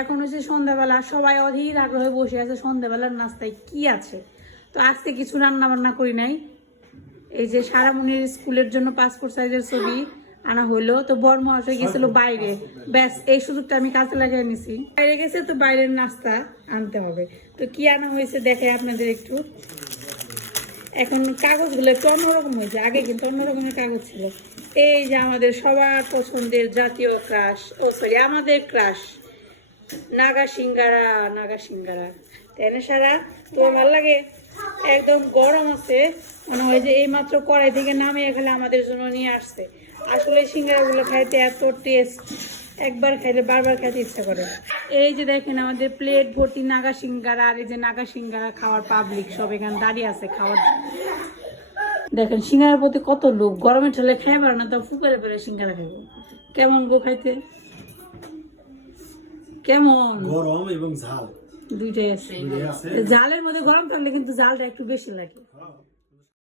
এখন হচ্ছে সন্ধ্যাবেলা, সবাই অধীর আগ্রহে বসে আছে সন্ধ্যাবেলার নাস্তায় কি আছে। তো আজকে কিছু রান্না বান্না করি নাই। এই যে সারামণির স্কুলের জন্য পাসপোর্ট সাইজের ছবি আনা হলো, তো বড় মহাশয় গেছিল বাইরে, ব্যাস এই সুযোগটা আমি কাজে লাগিয়ে নিছি। বাইরে গেছে তো বাইরের নাস্তা আনতে হবে। তো কি আনা হয়েছে দেখে আপনাদের একটু। এখন কাগজগুলো একটু অন্যরকম হয়েছে, আগে কিন্তু অন্যরকমের কাগজ ছিল। এই যে আমাদের সবার পছন্দের জাতীয় ক্রাশ, আমাদের ক্রাশ নাগা সিঙ্গারা। নাগা সিঙ্গারা তাই না সারা? তো ভালো লাগে, একদম গরম আছে, মনে হয় যে এই মাত্র কড়াই থেকে নামে এখানে আমাদের জন্য নিয়ে আসছে। আসলে সিঙ্গারাগুলো খাইতে এত টেস্ট, একবার খাইলে বারবার খাইতে ইচ্ছা করে। এই যে দেখেন আমাদের প্লেট ভর্তি নাগা সিঙ্গারা, আর এই যে নাগা সিঙ্গারা খাওয়ার পাবলিক সব এখানে দাঁড়িয়ে আছে খাওয়ার জন্য। দেখেন সিঙ্গারার প্রতি কত লোক, গরমে ঠেলে খাই পারে না, তো ফুকারে পেরে সিঙ্গারা খাইব। কেমন গো খাইতে? কেমন? গরম এবং ঝাল দুইটাই আছে। ঝালের মধ্যে গরম থাকলে কিন্তু ঝালটা একটু বেশি লাগে।